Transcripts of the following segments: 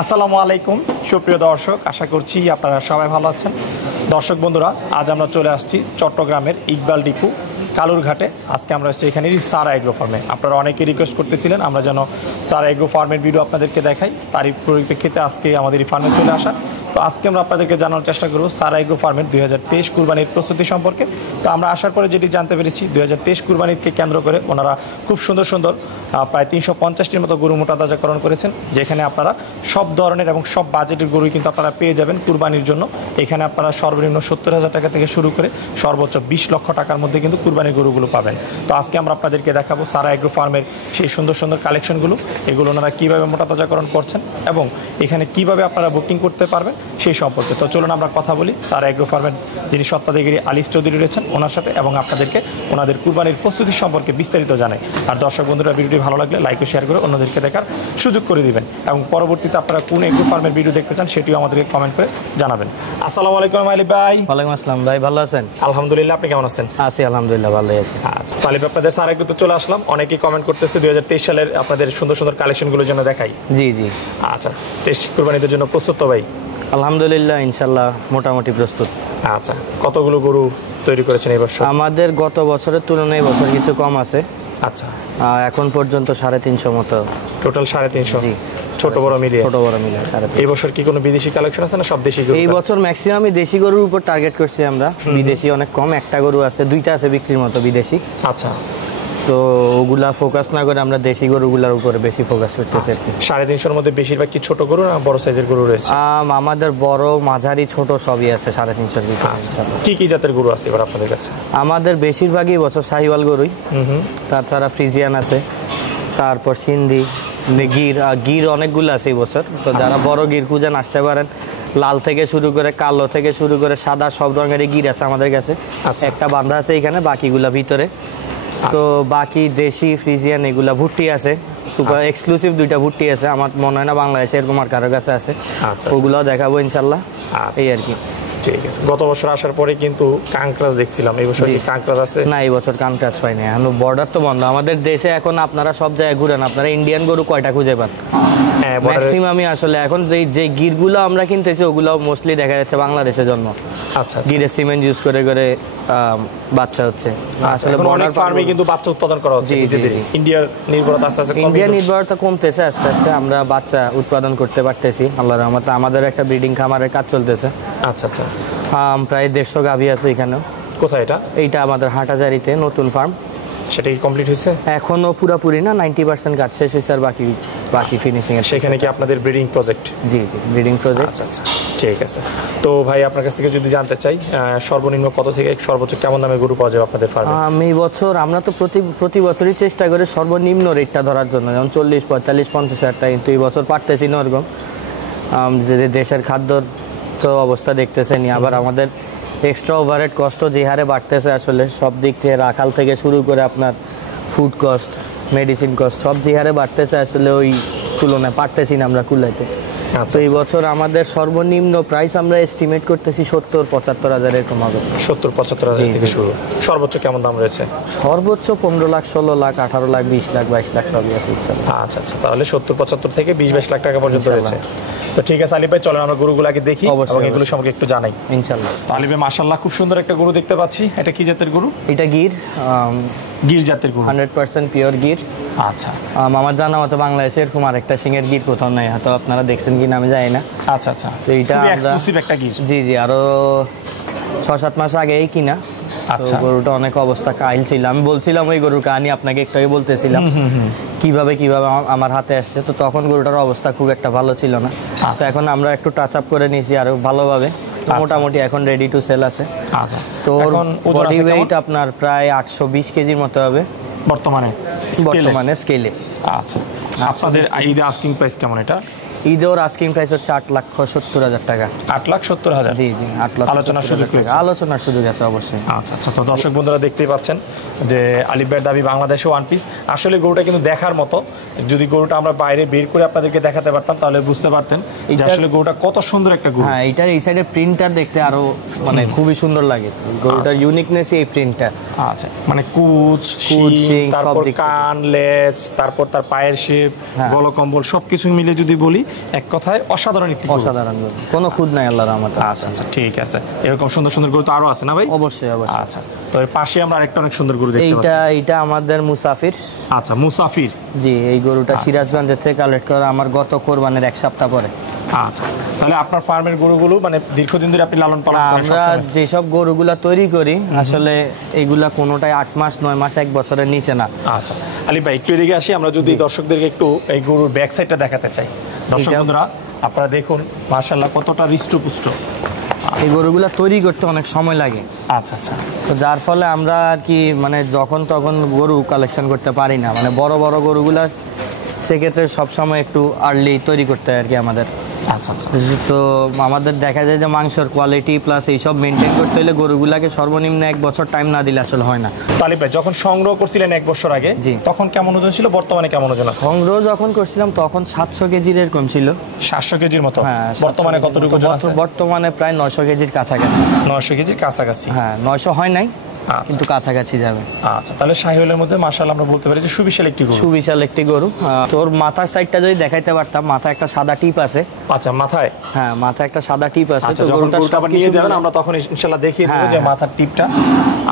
আসসালামু আলাইকুম সুপ্রিয় দর্শক, আশা করছি আপনারা সবাই ভালো আছেন। দর্শক বন্ধুরা, আজ আমরা চলে আসছি চট্টগ্রামের ইকবাল ডিপু কালুরঘাটে। আজকে আমরা এসেছি এখানে সারা এগ্রো ফার্মে। আপনারা অনেকে রিকোয়েস্ট করতেছিলেন আমরা যেন সারা এগ্রো ফার্মের ভিডিও আপনাদেরকে দেখাই, তারই পরিপ্রেক্ষিতে আজকে আমাদের এই ফার্মে চলে আসা। তো আজকে আমরা আপনাদেরকে জানার চেষ্টা করব সারা এগ্রো ফার্মের 2023 কুরবানির প্রস্তুতি সম্পর্কে। তো আমরা আসার পরে যেটি জানতে পেরেছি 2023 কুরবানিকে কেন্দ্র করে ওনারা খুব সুন্দর সুন্দর প্রায় 350টির মতো গরু মোটা তাজাকরণ করেছেন, যেখানে আপনারা সব ধরনের এবং সব বাজেটের গরুই কিন্তু আপনারা পেয়ে যাবেন কুরবানির জন্য। এখানে আপনারা সর্বনিম্ন 70,000 টাকা থেকে শুরু করে সর্বোচ্চ 20 লক্ষ টাকার মধ্যে কিন্তু কুরবানির গরুগুলো পাবেন। তো আজকে আমরা আপনাদেরকে দেখাবো সারা এগ্রো ফার্মের সেই সুন্দর সুন্দর কালেকশনগুলো, এগুলো ওনারা কীভাবে মোটা তাজাকরণ করছেন এবং এখানে কীভাবে আপনারা বুকিং করতে পারবেন সেই সম্পর্কে। তো চলুন আমরা কথা বলি সারা এগ্রো ফার্মের যিনি স্বত্বাধিকারী আলিফ চৌধুরী রয়েছেন ওনার সাথে, এবং আপনাদেরকে ওনাদের কুরবানির প্রস্তুতি সম্পর্কে বিস্তারিত জানাই। আর দর্শক বন্ধুরা, ভিডিওটি ভালো লাগলে লাইক ও শেয়ার করে অন্যদেরকে দেখার সুযোগ করে দিবেন, এবং পরবর্তীতে আপনারা কোন এগ্রো ফার্মের ভিডিও দেখতে চান সেটিও আমাদেরকে কমেন্ট করে জানাবেন। আসসালামু আলাইকুম আলিফ ভাই। ওয়ালাইকুম আসসালাম ভাই, ভালো আছেন? আলহামদুলিল্লাহ, আপনি কেমন আছেন? আছি আলহামদুলিল্লাহ, ভালোই আছি। আচ্ছা, আলিফ আপনাদের সারা এগ্রোতে চলে আসলাম। অনেকেই কমেন্ট করতেছে 2023 সালের আপনাদের সুন্দর সুন্দর কালেকশনগুলোর জন্য দেখাই। জি জি। আচ্ছা, 23 কুরবানিদের জন্য প্রস্তুত তো ভাই? আলহামদুলিল্লাহ, ইনশাল্লাহ মোটামুটি প্রস্তুত। আচ্ছা, কতগুলো গরু তৈরি করেছেন এই বছর? আমাদের গত বছরের তুলনায় বছর কিছু কম আছে। আচ্ছা, এখন পর্যন্ত 350 মতো। টোটাল 350? জি, ছোট বড় মিলিয়ে? ছোট বড় মিলিয়ে 350। এই বছর কি কোনো বিদেশি কালেকশন আছে না সব দেশি গরু? এই বছর ম্যাক্সিমামই দেশি গরুর উপর টার্গেট করছি আমরা, বিদেশি অনেক কম। একটা গরু আছে, দুইটা আছে বিক্রির মতো বিদেশি। আচ্ছা, তো ওগুলা ফোকাস না করে আমরা দেশি গরুগুলার উপরে বেশি ফোকাস করতেছি। 350-এর মধ্যে বেশিরভাগ কি ছোট গরু না বড় সাইজের গরু রয়েছে? আমাদের বড় মাঝারি ছোট সবই আছে 350-এর ভিতরে। কি কি জাতের গরু আছে এবার আপনাদের কাছে? আমাদের বেশিরভাগই বছর শাহিওয়াল গরুই, তাছাড়া ফ্রিজিয়ান আছে, তারপর সিন্ধি, গির অনেকগুলো আছে এই বছর। তো যারা বড় গির খুঁজেন আসতে পারেন। লাল থেকে শুরু করে কালো থেকে শুরু করে সাদা সব রঙের গির আছে আমাদের কাছে। একটা বান্ধা আছে এখানে, বাকিগুলা ভিতরে। তো বাকি দেশি ফ্রিজিয়ান এগুলা ভুট্টি আছে, সুপার এক্সক্লুসিভ দুইটা ভুট্টি আছে। আমার মনে হয় না বাংলাদেশে এরকম আর কারো কাছে আছে। ওগুলো দেখাবো ইনশাল্লাহ, এই আর কি। ঠিক আছে। গত বছর আসার পরে কিন্তু কাঙ্করাজ দেখছিলাম, এই বছর কি কাঙ্করাজ আছে? না, এই বছর কাঙ্করাজ পাইনি, এখন বর্ডার তো বন্ধ আমাদের দেশে। এখন আপনারা সব জায়গায় ঘুরেন, আপনারা ইন্ডিয়ান গরু কয়টা খুঁজে পান? ম্যাক্সিমামই আসলে এখন যে গিরগুলো আমরা কিনতেছি ওগুলো মোস্টলি দেখা যাচ্ছে বাংলাদেশের জন্য। আচ্ছা, গিরের সিমেন্ট ইউজ করে করে বাচ্চা হচ্ছে। আসলে অনেক ফার্মে কিন্তু বাচ্চা উৎপাদন করা হচ্ছে। ইন্ডিয়ার নির্ভরতা আস্তে আস্তে ইন্ডিয়ার নির্ভরতা কমতেছে আস্তে আস্তে, আমরা বাচ্চা উৎপাদন করতে পারতেছি আল্লাহর রহমতে। আমাদের একটা ব্রিডিং খামারের কাজ চলতেছে। আচ্ছা আচ্ছা। প্রায় 150 গাভী আছে এখানেও। কোথায় এটা? এইটা আমাদের হাটাজারিতে নতুন ফার্ম। সেটা কি কমপ্লিট হয়েছে? এখনো পুরোপুরি না, 90% কাজ শেষ হয়েছে, আর বাকি ফিনিশিং এর। সেখানে কি আপনাদের ব্রিডিং প্রজেক্ট? জি জি, ব্রিডিং প্রজেক্ট। আচ্ছা আচ্ছা, ঠিক আছে। তো ভাই আপনার কাছ থেকে যদি জানতে চাই সর্বনিম্ন কত থেকে সর্বোচ্চ কেমন দামে গরু পাওয়া যাবে আপনাদের ফার্মে? এই বছর আমরা তো প্রতি বছরই চেষ্টা করি সর্বনিম্ন রেটটা ধরার জন্য, যেমন 40, 45, 50 হাজার টাকা, কিন্তু এই বছর পারতেছি না ওরকম। যে দেশের খাদ্যর তো অবস্থা দেখতেছেনি, আবার আমাদের এক্সট্রা ওভারহেড কষ্ট যে হারে বাড়তেছে আসলে সব দিক থেকে, রাখাল থেকে শুরু করে আপনার ফুড কস্ট, মেডিসিন কস্ট সব যে হারে বাড়তেছে আসলে ওই তুলনায় পারতেছি না আমরা কুলাইতে। তো এই বছর আমাদের সর্বনিম্ন প্রাইস আমরা এস্টিমেট করতেছি 70-75 হাজার এরকম হবে। 70-75 হাজার থেকে শুরু। সর্বোচ্চ কেমন দাম রয়েছে? সর্বোচ্চ 15 লাখ, 16 লাখ, 18 লাখ, 20 লাখ, 22 লাখ সবই আছে। আচ্ছা আচ্ছা, তাহলে 70-75 থেকে 20-22 লাখ টাকা পর্যন্ত রয়েছে। তো ঠিক আছে আলিফ ভাই, চলেন আমরা গরুগুলো আগে দেখি এবং এগুলো সম্পর্কে একটু জানাই ইনশাআল্লাহ। তো আলিফ ভাই মাশাআল্লাহ খুব সুন্দর একটা গরু দেখতে পাচ্ছি। এটা কি জাতের গরু? এটা গির জাতের গরু, 100% পিওর গির। আচ্ছা, আমার জানা মতো বাংলাদেশে এরকম আরেকটা সিংয়ের গির কোথাও নাই, হয়তো আপনারা দেখছেন কি না আমি জানি না। আচ্ছা আচ্ছা, তো এইটা এক্সক্লুসিভ একটা গির। জি জি, আরো 6-7 মাস আগেই কিনা। আচ্ছা, গরুটা অনেক অবস্থা কাহিল ছিল। আমি বলছিলাম ওই গরুর কাহিনী আপনাকে একটু আগে বলতেছিলাম, কিভাবে আমার হাতে আসছে। তো তখন গরুটার অবস্থা খুব একটা ভালো ছিল না। তো এখন আমরা একটু টাচ আপ করে নিয়েছি আরো ভালোভাবে, মোটামুটি এখন রেডি টু সেল আছে। আচ্ছা, তো বডি ওয়েট আপনার প্রায় 820 কেজির মতো হবে বর্তমানে স্কেলে। আচ্ছা, আপনাদের ঈদে আস্কিং প্রাইস কেমন? এটা ঈদের আস্কিং প্রাইস হচ্ছে 8,70,000 টাকা। 8,70,000? জি জি, 8 লাখ। আলোচনার সুযোগ আছে অবশ্যই। আচ্ছা আচ্ছা। তো দর্শক বন্ধুরা দেখতেই পাচ্ছেন যে আলিফ ভাইয়ের দাবি বাংলাদেশে ওয়ান পিস। আসলে গরুটা কিন্তু দেখার মতো, যদি গরুটা আমরা বাইরে বের করে আপনাদেরকে দেখাতে পারতাম তাহলে বুঝতে পারতেন যে আসলে গরুটা কত সুন্দর একটা গরু। হ্যাঁ, এটার এই সাইডে প্রিন্টটা দেখতে আরো মানে খুবই সুন্দর লাগে। গরুটার ইউনিকনেস এই প্রিন্টটা। আচ্ছা, মানে কুচ, তারপর কান, লেজ, তারপর তার পায়ের শেপ, গলকম্বল সবকিছু মিলে যদি বলি এক কথায় অসাধারণ একটি গরু। অসাধারণ গরু, কোনো খুদ নাই আল্লাহর রহমতে। আচ্ছা আচ্ছা, ঠিক আছে। এরকম সুন্দর সুন্দর গরু তো আরো আছে না ভাই? অবশ্যই অবশ্যই। আচ্ছা, তো এর পাশে আমরা আরেকটা অনেক সুন্দর গরু দেখতে পাচ্ছি। এইটা আমাদের মুসাফির। আচ্ছা, মুসাফির। জি, এই গরুটা সিরাজগঞ্জের থেকে কালেক্ট করা আমার গত কোরবানির এক সপ্তাহ পরে। আচ্ছা, তাহলে আপনার ফার্মের গরুগুলো মানে দীর্ঘদিন ধরে আপনি লালন পালন করেন? আমরা যেসব গরুগুলা তৈরি করি আসলে এইগুলা কোনোটাই 8 মাস 9 মাস 1 বছরের নিচে না। আচ্ছা আলিফ ভাই, একটু এদিকে আসি, আমরা যদি দর্শকদেরকে একটু এই গরুর ব্যাক সাইডটা দেখাতে চাই। দর্শক বন্ধুরা আপনারা দেখুন মাশাআল্লাহ কতটা হৃষ্টপুষ্ট। এই গরুগুলা তৈরি করতে অনেক সময় লাগে। আচ্ছা আচ্ছা, তো যার ফলে আমরা আর কি মানে যখন তখন গরু কালেকশন করতে পারি না, মানে বড় বড় গরুগুলা সেক্ষেত্রে সবসময় একটু আর্লি তৈরি করতে হয় আর কি আমাদের। আচ্ছা আচ্ছা, তো আমাদের দেখা যায় যে মাংসের কোয়ালিটি প্লাস এইসব মেনটেন করতে হলে গরুগুলাকে সর্বনিম্ন 1 বছর টাইম না দিলে আসলে হয় না। তালিব ভাই, যখন সংগ্রহ করছিলেন 1 বছর আগে, জি, তখন কেমন ওজন ছিল, বর্তমানে কেমন ওজন আছে? সংগ্রহ যখন করছিলাম তখন 700 কেজির এরকম ছিল। 700 কেজির মতো? হ্যাঁ। বর্তমানে কতটুকু ওজন আছে? বর্তমানে প্রায় 900 কেজির কাছাকাছি। 900 কেজির কাছাকাছি? হ্যাঁ, 900 হয় নাই, আচ্ছা, কিন্তু কাছাকাছি যাবে। আচ্ছা, তাহলে শাহিওয়ালের মধ্যে মাশাআল্লাহ আমরা বলতে পারি যে সুবিশাল একটি গরু। সুবিশাল একটি গরু। তোর মাথার সাইডটা যদি দেখাইতে পারতাম, মাথায় একটা সাদা টিপ আছে। আচ্ছা, মাথায়? হ্যাঁ, মাথায় একটা সাদা টিপ আছে। আচ্ছা, যখন গরুটা আবার নিয়ে যাবেন আমরা তখন ইনশাআল্লাহ দেখিয়ে দেব যে মাথার টিপটা।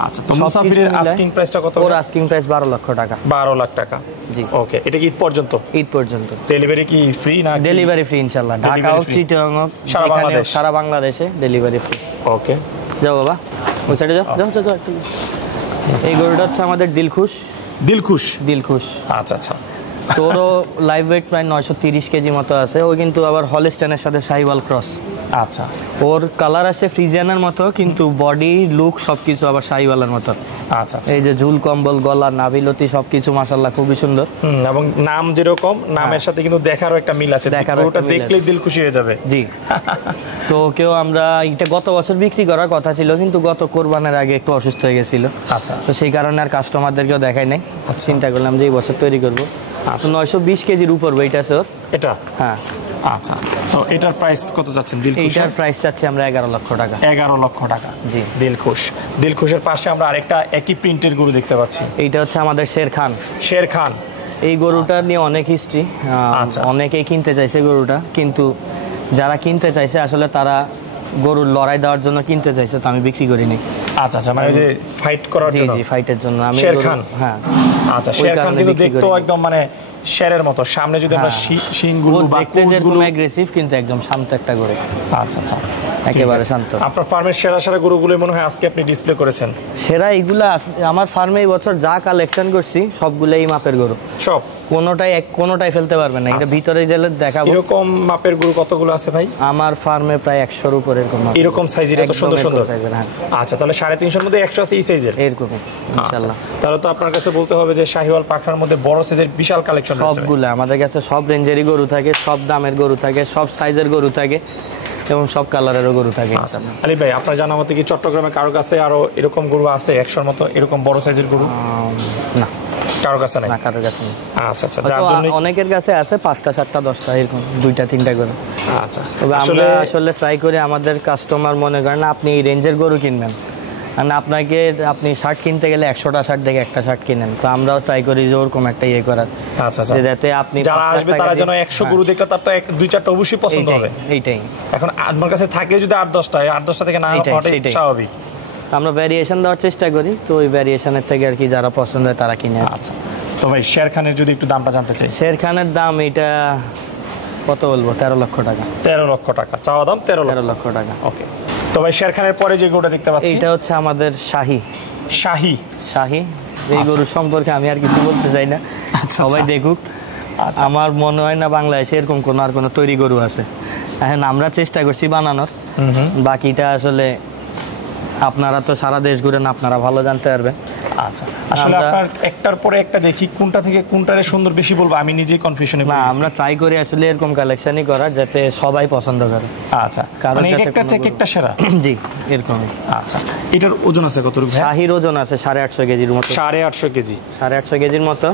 আচ্ছা, তো মুসাফিরের আস্কিং প্রাইসটা কত? ওর আস্কিং প্রাইস 12 লক্ষ টাকা। 12 লাখ টাকা? জি। ওকে, এটা কি ঈদ পর্যন্ত? ঈদ পর্যন্ত। ডেলিভারি কি ফ্রি না? ডেলিভারি ফ্রি ইনশাআল্লাহ। ঢাকা হোক, চিটাগাং হোক, সারা বাংলাদেশে ডেলিভারি ফ্রি। ওকে, যাও বাবা, ওই সাইডে যাও যাও যাও। এই গরুটা হচ্ছে আমাদের দিলখুশ। দিলখুশ। আচ্ছা আচ্ছা, তোরও লাইভ ওয়েট প্রায় 930 কেজি মতো আছে। ও কিন্তু আবার হলস্টাইনের সাথে শাহিওয়াল ক্রস। আচ্ছা, ওর কালার আছে ফ্রিজিয়ানের মতো, কিন্তু বডি লুক সবকিছু আবার শাহিওয়ালের মতো। আচ্ছা, এই যে ঝুল কম্বল, গলা, নাভিলতি সবকিছু মাশাআল্লাহ খুবই সুন্দর। এবং নাম যেরকম, নামের সাথে কিন্তু দেখারও একটা মিল আছে। গরুটা দেখলেই দিল খুশি হয়ে যাবে। জি। তো কেউ আমরা এটা গত বছর বিক্রি করার কথা ছিল, কিন্তু গত কোরবানের আগে একটু অসুস্থ হয়ে গেছিল। আচ্ছা, তো সেই কারণে আর কাস্টমারদেরকেও দেখাই নাই। চিন্তা করলাম যে এই বছর তৈরি করবো। 920 কেজির উপর ওয়েট আছে ওর। এটা? হ্যাঁ। আচ্ছা, তো এটার প্রাইস কত যাচ্ছেন? এইটার প্রাইস চাচ্ছি আমরা 11 লক্ষ টাকা। 11 লক্ষ টাকা? জি। দিলখুশের পাশে আমরা আরেকটা একই প্রিন্টের গরু দেখতে পাচ্ছি। এইটা হচ্ছে আমাদের শের খান। এই গরুটা নিয়ে অনেক হিস্ট্রি। অনেকেই কিনতে চাইছে গরুটা, কিন্তু যারা কিনতে চাইছে আসলে তারা গরুর লড়াই দেওয়ার জন্য কিনতে চাইছে, তো আমি বিক্রি করিনি। আচ্ছা আচ্ছা, মানে যে ফাইট করার জন্য? জি, ফাইটের জন্য আমি শের খান। হ্যাঁ। আচ্ছা, শের খান কিন্তু দেখতো একদম মানে শেরের মতো। সামনে যদি আমরা শিংগুলো বা কোচগুলো অ্যাগ্রেসিভ, কিন্তু একদম শান্ত একটা গরু। আচ্ছা আচ্ছা, একেবারে শান্ত। আপনার ফার্মের সেরা গরুগুলো মনে হয় আজকে আপনি ডিসপ্লে করেছেন। সেরা এইগুলা আমার ফার্মে এই বছর যা কালেকশন করছি সবগুলো এই মাপের গরু। সব? কোনোটাই ফেলতে পারবেন না। এটা ভিতরে গেলে দেখাবো। এরকম মাপের গরু কতগুলো আছে ভাই? আমার ফার্মে প্রায় 100-র উপরে এরকম সাইজের, এত সুন্দর। আচ্ছা, তাহলে 350-র মধ্যে 100 আছে এই সাইজের? এরকম ইনশাআল্লাহ। তাহলে তো আপনার কাছে বলতে হবে যে শাহিওয়াল পাখার মধ্যে বড় সাইজের বিশাল কালেকশন আছে। সবগুলো আমাদের কাছে সব রেঞ্জেরই গরু থাকে, সব দামের গরু থাকে, সব সাইজের গরু থাকে এবং সব কালারেরও গরু থাকে। আলী ভাই, আপনার জানা মতে কি চট্টগ্রামে কারো কাছে আরো এরকম গরু আছে 100-র মতো এরকম বড় সাইজের গরু? না, কারো কাছে নাই? না, কারোর কাছে নেই। আচ্ছা আচ্ছা, যার জন্য অনেকের কাছে আছে 5টা 7টা 10টা এরকম 2টা 3টা করে। আচ্ছা, তবে আমরা আসলে ট্রাই করি আমাদের কাস্টমার মনে করেন আপনি এই রেঞ্জের গরু কিনবেন, আর আপনি শার্ট কিনতে গেলে 100টা শার্ট দেখে একটা শার্ট কিনেন। তো আমরাও ট্রাই করি যে ওরকম একটা করার। আচ্ছা আচ্ছা, যাতে আপনি যারা আসবে তারা যেন 100 গরু দেখলে তার তো 2-4টা অবশ্যই পছন্দ হবে। এইটাই। এখন আমার কাছে থাকে যদি 8-10টা, 8-10টা থেকে না হওয়াটাই স্বাভাবিক। আমরা ভ্যারিয়েশন দেওয়ার চেষ্টা করি, তো ওই ভ্যারিয়েশনের থেকে আর কি যারা পছন্দ হয় তারা কিনে। আচ্ছা, তো ভাই শের খানের যদি একটু দামটা জানতে চাই। শের খানের দাম এটা কত বলবো? 13 লক্ষ টাকা। 13 লক্ষ টাকা চাওয়া দাম? 13 লক্ষ টাকা। ওকে, তো ভাই শের খানের পরে যে গরুটা দেখতে পাচ্ছি এটা হচ্ছে আমাদের শাহী। এই গরু সম্পর্কে আমি আর কিছু বলতে চাই না, সবাই দেখুক। আমার মনে হয় না বাংলাদেশে এরকম কোনো তৈরি গরু আছে। এখন আমরা চেষ্টা করছি বানানোর, বাকিটা আসলে আপনারা তো সারা দেশ ঘুরেন, আপনারা ভালো জানতে পারবেন। আচ্ছা, আসলে আপনার একটার পরে একটা দেখি কোনটা থেকে কোনটারে সুন্দর বেশি বলবো আমি নিজেই কনফিউশনে পড়ে গেছি। আমরা ট্রাই করি আসলে এরকম কালেকশনই করার যাতে সবাই পছন্দ করে। আচ্ছা, মানে একটা চেক একটা সেরা? জি, এরকম। আচ্ছা, এটার ওজন আছে কত? শাহীর ওজন আছে 850 কেজির মতো। 850 কেজি? 850 কেজির মতো।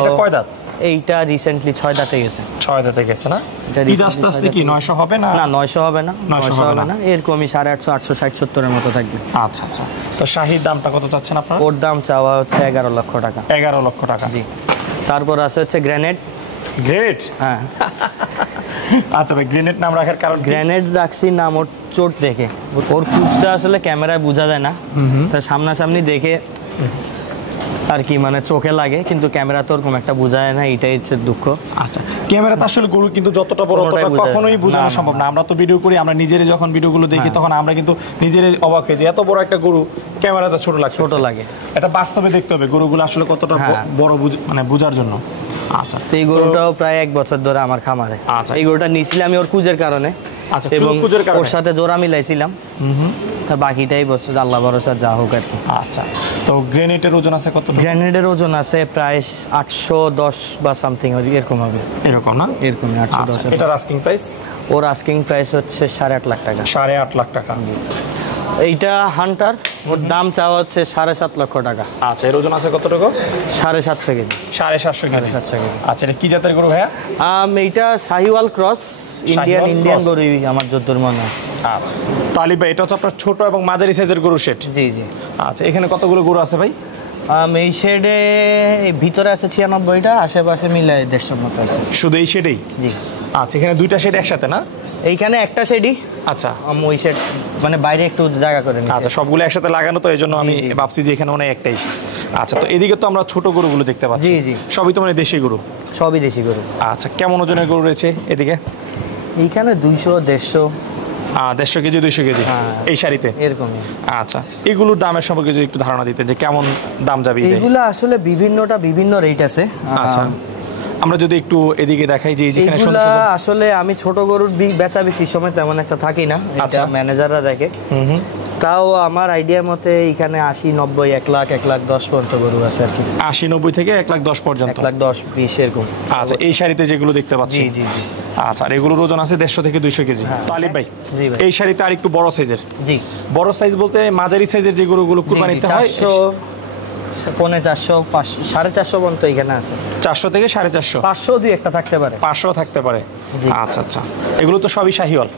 এটা কয় দাঁত? এইটা রিসেন্টলি 6 দাঁতে গেছে। 6 দাঁতে গেছে না? ঈদ আস্তে আস্তে কি 900 হবে না? না, 900 হবে না, 900 হবে না, এরকমই 850, 860, 70-এর মতো থাকবে। আচ্ছা আচ্ছা, তো শাহীর দামটা কত চাচ্ছেন আপনারা? ওর দাম চাওয়া হচ্ছে 11 লক্ষ টাকা। 11 লক্ষ টাকা? জি। তারপর আছে হচ্ছে গ্রেনেড। গ্রেনেড? হ্যাঁ। আচ্ছা ভাই, গ্রেনেড নাম রাখার কারণ কি? গ্রেনেড রাখছি নাম ওর চোট দেখে। ওর কুচটা আসলে ক্যামেরায় বোঝা যায় না, তার সামনাসামনি দেখে আর কি মানে চোখে লাগে, কিন্তু ক্যামেরা তো ওরকম একটা বোঝা যায় না, এটাই হচ্ছে দুঃখ। আচ্ছা, ক্যামেরাতে আসলে গরু কিন্তু যতটা বড় কোনোটাই ততটা বোঝা যায় কখনোই না। বোঝানো না, না। সম্ভব না। আমরা তো ভিডিও করি, আমরা নিজেরাই যখন ভিডিওগুলো দেখি তখন আমরা কিন্তু নিজেরাই অবাক হয়ে যাই, এত বড় একটা গরু ক্যামেরাতে ছোট লাগে। ছোট লাগে। এটা বাস্তবে দেখতে হবে গরুগুলো আসলে কতটা হ্যাঁ। বড় মানে বোঝার জন্য। আচ্ছা, তো এই গরুটাও প্রায় 1 বছর ধরে আমার খামারে। আচ্ছা। এই গরুটা নিয়েছিলাম আমি ওর কুজের কারণে, আচ্ছা, এবং শুধু কুজের কারণে? ওর সাথে জোড়া মিলাইছিলাম। তা বাকিটাই বছর আল্লাহ ভরসা যা হোক আর কি। আচ্ছা, তো গ্রেনেডের ওজন আছে কত? গ্রেনেডের ওজন আছে প্রায় 810 বা সামথিং এরকম হবে। এরকম না? এরকমই 810। আচ্ছা, এটার আস্কিং প্রাইস? ওর আস্কিং প্রাইস হচ্ছে 8.5 লাখ টাকা। 8.5 লাখ টাকা। এইটা হান্টার, ওর দাম চাওয়া হচ্ছে 7.5 লক্ষ টাকা। আচ্ছা, এর ওজন আছে কতটুকু? 750 কেজি। 750 কেজি। 750 কেজি। আচ্ছা, এটা কি জাতের গরু ভাইয়া? এইটা Sahiwal cross, Sahiwal Indian cross। গরুই আমার যদ্দূর মনে হয়। আচ্ছা, তো আলিফ ভাই, এটা হচ্ছে আপনার ছোট এবং মাঝারি সাইজের গরু সেট। জি জি। আচ্ছা, এখানে কতগুলো গরু আছে ভাই? এই শেডে ভিতরে আছে 96টা, আশেপাশে মিলে 150 মতো আছে। শুধু এই শেডেই? জি। আচ্ছা, এখানে দুইটা শেড একসাথে না? এইখানে একটা শেডই, আচ্ছা ওই শেড মানে বাইরে একটু জায়গা করে নিয়েছি। আচ্ছা, সবগুলো একসাথে লাগানো, তো এই জন্য আমি জি, জি। ভাবছি যে এখানে মনে হয় একটাই। আচ্ছা, তো এদিকে তো আমরা ছোট গরুগুলো দেখতে পাচ্ছি। জি, জি। সবই তো মানে দেশি গরু? সবই দেশি গরু। আচ্ছা, কেমন ওজনের গরু রয়েছে এদিকে? এইখানে 200, 150 150 কেজি, 200 কেজি হ্যাঁ। এই শাড়িতে? এরকমই। আচ্ছা, এগুলোর দামের সম্পর্কে যদি একটু ধারণা দিতেন যে কেমন দাম যাবে ঈদে? এইগুলো আসলে বিভিন্নটা বিভিন্ন রেট আছে। আচ্ছা, আমরা যদি একটু এদিকে দেখাই যে যেখানে এইগুলা সুন্দর সুন্দর। আসলে আমি ছোট গরুর বেচা বিক্রির সময় তেমন একটা থাকি না, আচ্ছা। এটা ম্যানেজাররা দেখে। তাও আমার আইডিয়া মতে এখানে 80, 90, 1 লাখ, 1,10,000 পর্যন্ত গরু আছে আর কি। 80-90 থেকে 1,10,000 পর্যন্ত? 1,10,000, 20 এরকম। আচ্ছা, এই শাড়িতে যেগুলো দেখতে পাচ্ছি। জি জি জি। আচ্ছা, আর এগুলোর ওজন আছে 150 থেকে 200 কেজি। তো আলিফ ভাই, জি ভাই। এই শাড়িতে আর একটু বড় সাইজের? জি। বড় সাইজ বলতে মাঝারি সাইজের যে গরুগুলো কুরবানিতে হয়? 400, 450, 500, 450 পর্যন্ত এখানে আছে। 400 থেকে 450? 500 দুই একটা থাকতে পারে। 500 থাকতে পারে। জি। আচ্ছা আচ্ছা, এগুলো তো সবই শাহিওয়াল?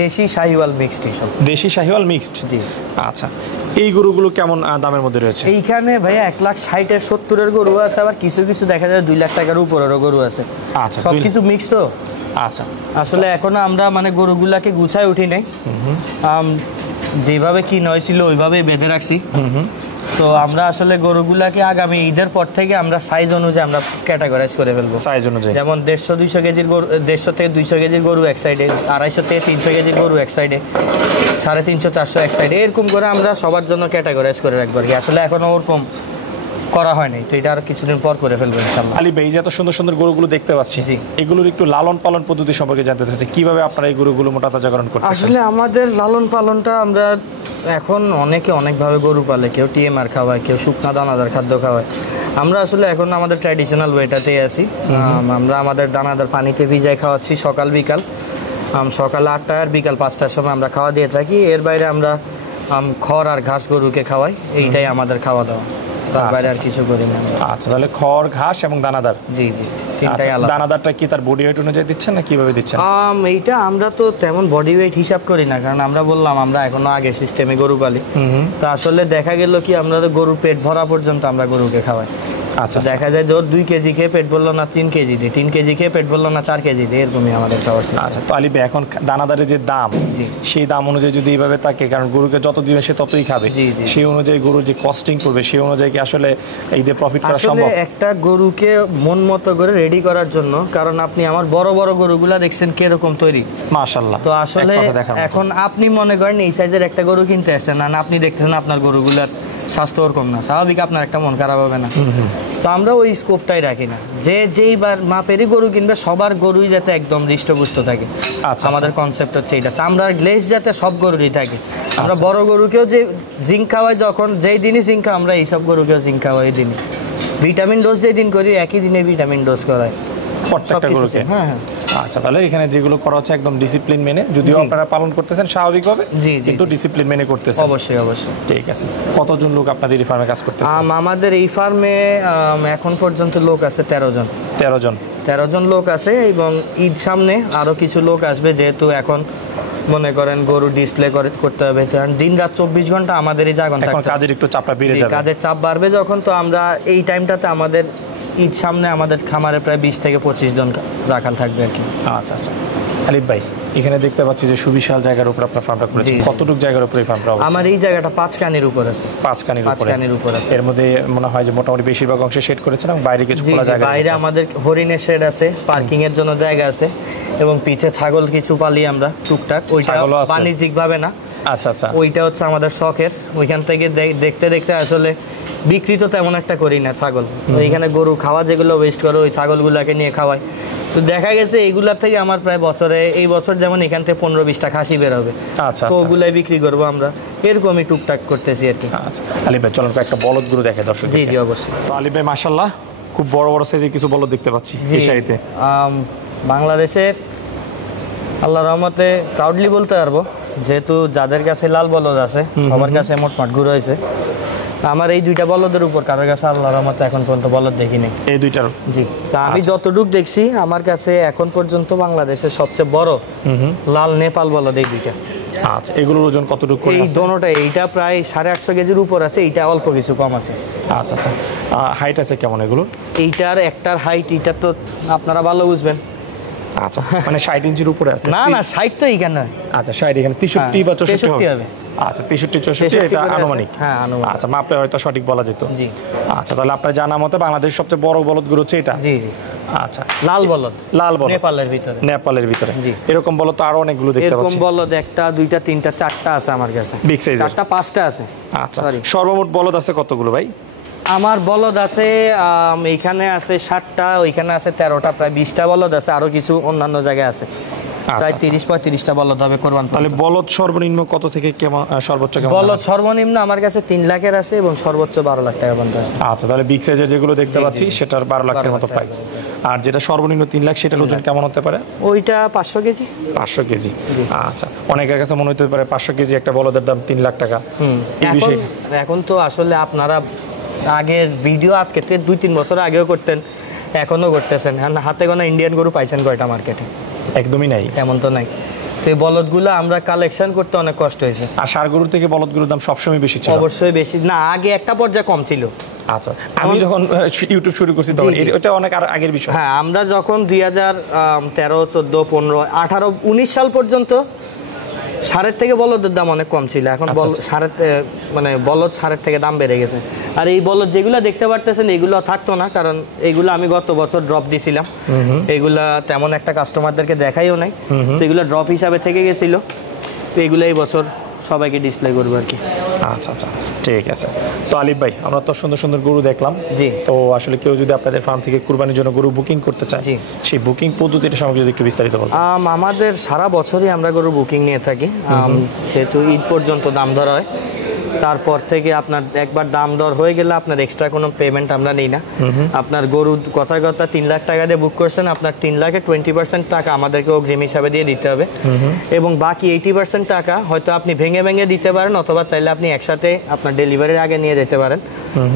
দেশি শাহিওয়াল মিক্সড সব। দেশি শাহিওয়াল মিক্সড? জি। আচ্ছা, এই গরুগুলো কেমন দামের মধ্যে রয়েছে? এইখানে ভাইয়া 1,60,000, 70,000 গরু আছে, আবার কিছু কিছু দেখা যায় 2 লাখ টাকার উপরেরও গরু আছে। আচ্ছা, সব কিছু মিক্স তো। আচ্ছা, আসলে এখনো আমরা মানে গরুগুলাকে গুছায় উঠি নাই, যেভাবে কি হয়েছিল ওইভাবেই বেঁধে রাখছি। তো আমরা আসলে গরুগুলাকে আগামী ঈদের পর থেকে আমরা সাইজ অনুযায়ী আমরা ক্যাটাগরাইজ করে ফেলবো। সাইজ অনুযায়ী যেমন 150-200 কেজির গরু, 150 থেকে 200 কেজির গরু এক সাইডে, 250 থেকে 300 কেজির গরু এক সাইডে, 350-400 এক সাইডে, এরকম করে আমরা সবার জন্য ক্যাটাগরাইজ করে রাখবো আর কি। আসলে এখনো ওরকম করা হয়নি, তো এটা আর কিছুদিন পর করে ফেলবো ইনশাআল্লাহ। আলিফ ভাই, যে এত সুন্দর সুন্দর গরুগুলো দেখতে পাচ্ছি, জি। এগুলোর একটু লালন পালন পদ্ধতি সম্পর্কে জানতে চাচ্ছি, কিভাবে আপনারা এই গরুগুলো মোটা তাজাকরণ করতেছেন? আসলে আমাদের লালন পালনটা আমরা এখন অনেকে অনেকভাবে গরু পালে, কেউ টিএমআর খাওয়ায়, কেউ শুকনা দানাদার খাদ্য খাওয়ায়। আমরা আসলে এখন আমাদের ট্র্যাডিশনাল ওয়েটাতেই আছি। আমরা আমাদের দানাদার পানিতে ভিজায় খাওয়াচ্ছি সকাল বিকাল। সকাল 8টায় আর বিকাল 5টার সময় আমরা খাওয়া দিয়ে থাকি। এর বাইরে আমরা খড় আর ঘাস গরুকে খাওয়াই, এইটাই আমাদের খাওয়া দাওয়া, তার বাইরে আর কিছু করি না। আচ্ছা, তাহলে খড়, ঘাস এবং দানাদার? জি জি, তিনটাই আলাদা। দানাদারটা কি তার বডি ওয়েট অনুযায়ী দিচ্ছেন না কিভাবে দিচ্ছেন? এইটা আমরা তো তেমন বডি ওয়েট হিসাব করি না, কারণ আমরা বললাম আমরা এখনো আগের সিস্টেমে গরু পালি। তো আসলে দেখা গেল কি আমরা তো গরু পেট ভরা পর্যন্ত আমরা গরুকে খাওয়াই। আচ্ছা, দেখা যায় যে ওর 2 কেজি খেয়ে পেট ভরলো না 3 কেজি দিয়ে, 3 কেজি খেয়ে পেট ভরলো না 4 কেজি দিয়ে, এরকমই আমাদের খাওয়ার system। আচ্ছা, তো আলিফ ভাই, এখন দানাদারের যে দাম, জি। সেই দাম অনুযায়ী যদি এইভাবে থাকে, কারণ গরুকে যত দিবে সে ততই খাবে, জি, জি। সেই অনুযায়ী গরুর যে কস্টিং করবে সেই অনুযায়ী কি আসলে ঈদে প্রফিট করা আসলে সম্ভব? একটা গরুকে মন মতো করে রেডি করার জন্য, কারণ আপনি আমার বড় বড় গরুগুলা দেখছেন কিরকম তৈরি, মাশাআল্লাহ। তো আসলে এক কথা দেখার মতো। এখন আপনি মনে করেন এই সাইজের একটা গরু কিনতে আসছেন না, আপনি দেখতেছেন আপনার গরুগুলার স্বাস্থ্য ওরকম না, স্বাভাবিক আপনার একটা মন খারাপ হবে না। তো আমরা ওই স্কোপটাই রাখি না, যে যেইবার মাপেরই গরু কিনবে সবার গরুই যাতে একদম হৃষ্টপুষ্ট থাকে। আচ্ছা, আমাদের কনসেপ্ট হচ্ছে এটা, চামড়ার গ্লেজ যাতে সব গরুরই থাকে। আমরা বড় গরুকেও যে জিঙ্ক খাওয়াই, যখন যেই দিনই জিঙ্ক খাওয়া, আমরা এইসব গরুকেও জিঙ্ক খাওয়াই দিনই। ভিটামিন ডোজ যেই দিন করি একই দিনে ভিটামিন ডোজ করায় প্রত্যেকটা সবকিছু গরুকে? same। হ্যাঁ হ্যাঁ। আচ্ছা, তাহলে এখানে যেগুলো করা হচ্ছে একদম ডিসিপ্লিন মেনে, যদিও জি। আপনারা পালন করতেছেন স্বাভাবিকভাবে, জি, জি, কিন্তু জি। ডিসিপ্লিন মেনে করতেছেন। অবশ্যই অবশ্যই। ঠিক আছে, কতজন লোক আপনাদের এই ফার্মে কাজ করতেছে? আমাদের এই ফার্মে এখন পর্যন্ত লোক আছে 13 জন। 13 জন? 13 জন লোক আছে, এবং ঈদ সামনে আরো কিছু লোক আসবে, যেহেতু এখন মনে করেন গরু ডিসপ্লে করতে হবে, কারণ দিন রাত 24 ঘন্টা আমাদেরই জাগন এখন থাকতে হবে। কাজের একটু চাপটা বেড়ে জি, যাবে। কাজের চাপ বাড়বে যখন, তো আমরা এই টাইমটাতে আমাদের ঈদ সামনে আমাদের খামারে প্রায় 20 থেকে 25 জন রাখাল থাকবে আর কি। আচ্ছা আচ্ছা, আলিফ ভাই এখানে দেখতে পাচ্ছি যে সুবিশাল জায়গার উপর আপনার ফার্মটা করেছেন, কতটুকু জায়গার উপর এই ফার্মটা? আমার এই জায়গাটা 5 কানির উপর আছে। 5 কানির উপর আছে। এর মধ্যে মনে হয় যে মোটামুটি বেশিরভাগ অংশে শেড করেছেন এবং বাইরে কিছু খোলা জায়গা আছে। বাইরে আমাদের হরিণের শেড আছে, পার্কিং এর জন্য জায়গা আছে এবং পিছে ছাগল কিছু পালি আমরা টুকটাক, ওইটা বাণিজ্যিক ভাবে না। আচ্ছা আচ্ছা, ওইটা হচ্ছে আমাদের শখের, ওইখান থেকে দেখতে দেখতে আসলে বিক্রি তো তেমন একটা করি না ছাগল। ওইখানে গরু খাওয়া যেগুলো ওয়েস্ট করে ওই ছাগলগুলোকে নিয়ে খাওয়াই। তো দেখা গেছে এইগুলার থেকে আমার প্রায় বছরে, এই বছর যেমন এখান থেকে 15-20টা খাসি বের হবে, আচ্ছা তো ওগুলাই বিক্রি করবো আমরা, এরকমই টুকটাক করতেছি আর কি। আচ্ছা আলিফ ভাই চলুন একটা বলদ গরু দেখে দর্শক। জি জি অবশ্যই। তো আলিফ ভাই মাশাআল্লাহ খুব বড় বড় সাইজের কিছু বলদ দেখতে পাচ্ছি এই সারিতে। বাংলাদেশের আল্লাহর রহমতে প্রাউডলি বলতে পারবো, যেহেতু যাদের কাছে লাল বলদ আছে সবার কাছে মোটমাট গরু হয়েছে। আমার এই 2টা বলদের উপর কারোর কাছে আল্লাহর রহমতে এখন পর্যন্ত বলদ দেখিনি। এই 2টার? জি। তা আমি যতটুক দেখছি আমার কাছে এখন পর্যন্ত বাংলাদেশের সবচেয়ে বড় লাল নেপাল বলদ এই 2টা। আচ্ছা, এগুলোর ওজন কতটুকু করে? এই দোনোটা, এইটা প্রায় 850 কেজির উপর আছে, এইটা অল্প কিছু কম আছে। আচ্ছা আচ্ছা, হাইট আছে কেমন এগুলো? এইটার একটার হাইট, এইটা তো আপনারা ভালো বুঝবেন। আচ্ছা, মানে 60 ইঞ্চির উপরে আছে? না না, 60 তো এইখানে। আচ্ছা 60, এখানে 63 বা 64 হবে। আচ্ছা 63-64 এটা আনুমানিক। হ্যাঁ আনুমানিক। আচ্ছা, মাপলে হয়তো সঠিক বলা যেত। জি। আচ্ছা, তাহলে আপনার জানা মতে বাংলাদেশের সবচেয়ে বড় বলদ গরু হচ্ছে এটা? জি জি। আচ্ছা, লাল বলদ। লাল বলদ নেপালের ভিতরে। জি। এরকম বলদ তো আরো অনেকগুলো দেখতে পাচ্ছি। এরকম বলদ 1টা 2টা 3টা 4টা আছে আমার কাছে। Big size? 4টা 5টা আছে। আচ্ছা, সর্বমোট বলদ আছে কতগুলো ভাই? আমার বলদ আছে এইখানে আছে 7টা, ওইখানে আছে 13টা, প্রায় 20টা বলদ আছে, আরো কিছু অন্যান্য জায়গায় আছে। প্রায় 30-35টা বলদ হবে কোরবান। তাহলে বলদ সর্বনিম্ন কত থেকে কেমন, সর্বোচ্চ কেমন? বলদ সর্বনিম্ন আমার কাছে 3 লাখের আছে এবং সর্বোচ্চ 12 লাখ টাকা পর্যন্ত আছে। আচ্ছা, তাহলে বিগ সাইজের যেগুলো দেখতে পাচ্ছি সেটার 12 লাখের মতো প্রাইস। আর যেটা সর্বনিম্ন 3 লাখ সেটার ওজন কেমন হতে পারে? ওইটা 500 কেজি। 500 কেজি। আচ্ছা, অনেকের কাছে মনে হতে পারে 500 কেজি একটা বলদের দাম 3 লাখ টাকা। এই বিষয়ে এখন তো আসলে আপনারা আগের ভিডিও আজকে 2-3 বছর আগেও করতেন, এখনো করতেছেন, হাতে গোনা ইন্ডিয়ান গরু পাইছেন কয়টা মার্কেটে? একদমই নাই, এমন তো নাই। তো এই বলদগুলো আমরা কালেকশন করতে অনেক কষ্ট হয়েছে। আর ষাঁড় গরুর থেকে বলদ গরুর দাম সবসময় বেশি ছিল? অবশ্যই বেশি না, আগে একটা পর্যায়ে কম ছিল। আচ্ছা, আমি যখন ইউটিউব শুরু করছি তখন এটা অনেক আগের বিষয়। হ্যাঁ, আমরা যখন 2013, 14, 15, 18, 19 সাল পর্যন্ত ষাঁড়ের থেকে বলদের দাম অনেক কম ছিল। এখন ষাঁড়ের মানে বলদ ষাঁড়ের থেকে দাম বেড়ে গেছে। আর এই বলদ যেগুলো দেখতে পারতেছেন এগুলো থাকতো না, কারণ এইগুলো আমি গত বছর ড্রপ দিছিলাম। এগুলা তেমন একটা কাস্টমারদেরকে দেখাইও নাই, তো এগুলো ড্রপ হিসাবে থেকে গেছিল। তো এগুলো এই বছর সবাইকে ডিসপ্লে করবো আর কি। আচ্ছা আচ্ছা, ঠিক আছে। তো আলিফ ভাই, আমরা তো সুন্দর সুন্দর গরু দেখলাম। জি। তো আসলে কেউ যদি আপনাদের ফার্ম থেকে কুরবানির জন্য গরু বুকিং করতে চায়, সেই বুকিং পদ্ধতিটা সম্পর্কে যদি একটু বিস্তারিত বলতেন। আমাদের সারা বছরই আমরা গরু বুকিং নিয়ে থাকি, সেহেতু ঈদ পর্যন্ত দাম ধরা হয়। তারপর থেকে আপনার একবার দাম দর হয়ে গেলে আপনার এক্সট্রা কোনো পেমেন্ট আমরা নিই না। আপনার গরু কথা 3 লাখ টাকা দিয়ে বুক করছেন, আপনার 3 লাখে 20% টাকা আমাদেরকে অগ্রিম হিসাবে দিয়ে দিতে হবে, এবং বাকি 80% টাকা হয়তো আপনি ভেঙে ভেঙে দিতে পারেন, অথবা চাইলে আপনি একসাথে আপনার ডেলিভারির আগে নিয়ে যেতে পারেন।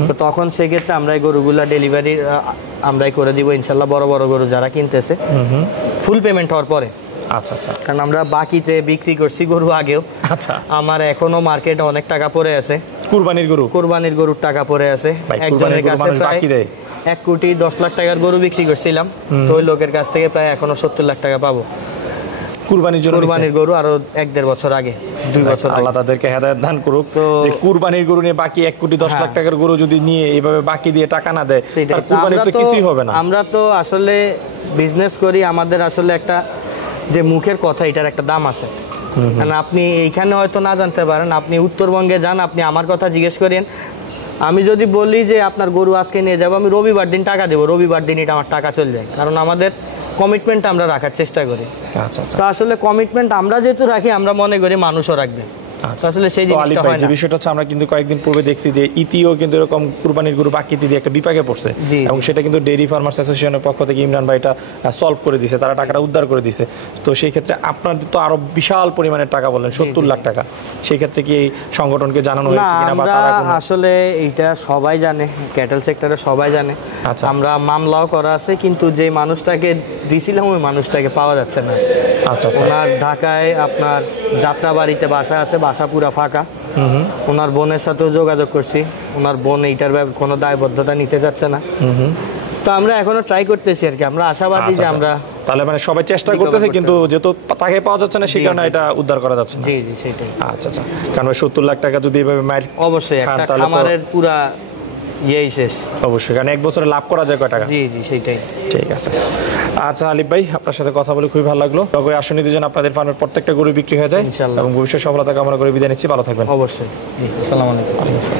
তো তখন সেক্ষেত্রে আমরা এই গরুগুলা ডেলিভারি আমরাই করে দিব ইনশাল্লাহ। বড় বড় গরু যারা কিনতেছে ফুল পেমেন্ট হওয়ার পরে। আচ্ছা আচ্ছা, কারণ আমরা বাকিতে বিক্রি করছি গরু আগেও। আচ্ছা, আমার এখনো মার্কেটে অনেক টাকা পড়ে আছে কুরবানির গরুর টাকা পড়ে আছে। একজনের কাছে প্রায় 1 কোটি 10 লাখ টাকার গরু বিক্রি করছিলাম, তো ওই লোকের কাছ থেকে প্রায় এখনো 70 লাখ টাকা পাবো কুরবানির গরু, আরো 1-1.5 বছর আগে, 2 বছর। আল্লাহ তাদেরকে হেদায়েত দান করুক। যে কুরবানির গরু নিয়ে বাকি 1 কোটি 10 লাখ টাকার গরু যদি নিয়ে এইভাবে বাকি দিয়ে টাকা না দেয়, তার কুরবানির তো কিছুই হবে না। আমরা তো আসলে বিজনেস করি, আমাদের আসলে একটা যে মুখের কথা, এটার একটা দাম আছে। মানে আপনি এইখানে হয়তো না জানতে পারেন, আপনি উত্তরবঙ্গে যান, আপনি আমার কথা জিজ্ঞেস করেন, আমি যদি বলি যে আপনার গরু আজকে নিয়ে যাবো, আমি রবিবার দিন টাকা দেবো, রবিবার দিন এটা আমার টাকা চলে যায়, কারণ আমাদের কমিটমেন্ট আমরা রাখার চেষ্টা করি। আচ্ছা আচ্ছা, তো আসলে কমিটমেন্ট আমরা যেহেতু রাখি, আমরা মনে করি মানুষও রাখবে। আসলে সেই জিনিসটা হয় না। যে বিষয়টা হচ্ছে, আমরা কিন্তু কয়েকদিন পূর্বে দেখছি যে ইতিও কিন্তু এরকম কুরবানির গরু বাকিতে দিয়ে একটা বিপাকে পড়ছে, এবং সেটা কিন্তু ডেইরি ফার্মার্স অ্যাসোসিয়েশনের পক্ষ থেকে ইমরান ভাই এটা সলভ করে দিয়েছে, তারা টাকাটা উদ্ধার করে দিয়েছে। তো সেই ক্ষেত্রে আপনাদের তো আরো বিশাল পরিমাণের টাকা বললেন, 70 লাখ টাকা, সেই ক্ষেত্রে কি এই সংগঠনকে জানানো হয়েছে কিনা? বা তারা আসলে এইটা সবাই জানে, ক্যাটেল সেক্টরে সবাই জানে। আমরা মামলাও করা আছে, কিন্তু যে মানুষটাকে দিছিলাম ওই মানুষটাকে পাওয়া যাচ্ছে না। আচ্ছা আচ্ছা, ওনার ঢাকায় আপনার যাত্রাবাড়িতে বাসা আছে, বাসা পুরা ফাঁকা। ওনার বোনের সাথেও যোগাযোগ করছি, ওনার বোন এইটার কোনো দায়বদ্ধতা নিতে যাচ্ছে না। তো আমরা এখনো ট্রাই করতেছি আর কি, আমরা আশাবাদী যে আমরা তাহলে মানে সবাই চেষ্টা করতেছে, কিন্তু যেহেতু তাকে পাওয়া যাচ্ছে না সেই কারণে এটা উদ্ধার করা যাচ্ছে না। জি জি সেটাই। আচ্ছা আচ্ছা, কারণ ভাই 70 লাখ টাকা যদি এভাবে মায়ের অবশ্যই খান, একটা তাহলে তো- খামারের পুরা ইয়েই শেষ। অবশ্যই, কারণ এক বছরে লাভ করা যায় কয় টাকা। জি জি সেটাই। ঠিক আছে। আচ্ছা আলিফ ভাই, আপনার সাথে কথা বলে খুবই ভালো লাগলো। দয়া করে আশান্বিত যেন আপনাদের ফার্মের প্রত্যেকটা গরু বিক্রি হয়ে যায় ইনশাআল্লাহ। এবং ভবিষ্যৎ সফলতা কামনা করে বিদায় নিচ্ছি। ভালো থাকবেন। অবশ্যই। জি, আসসালামু আলাইকুম।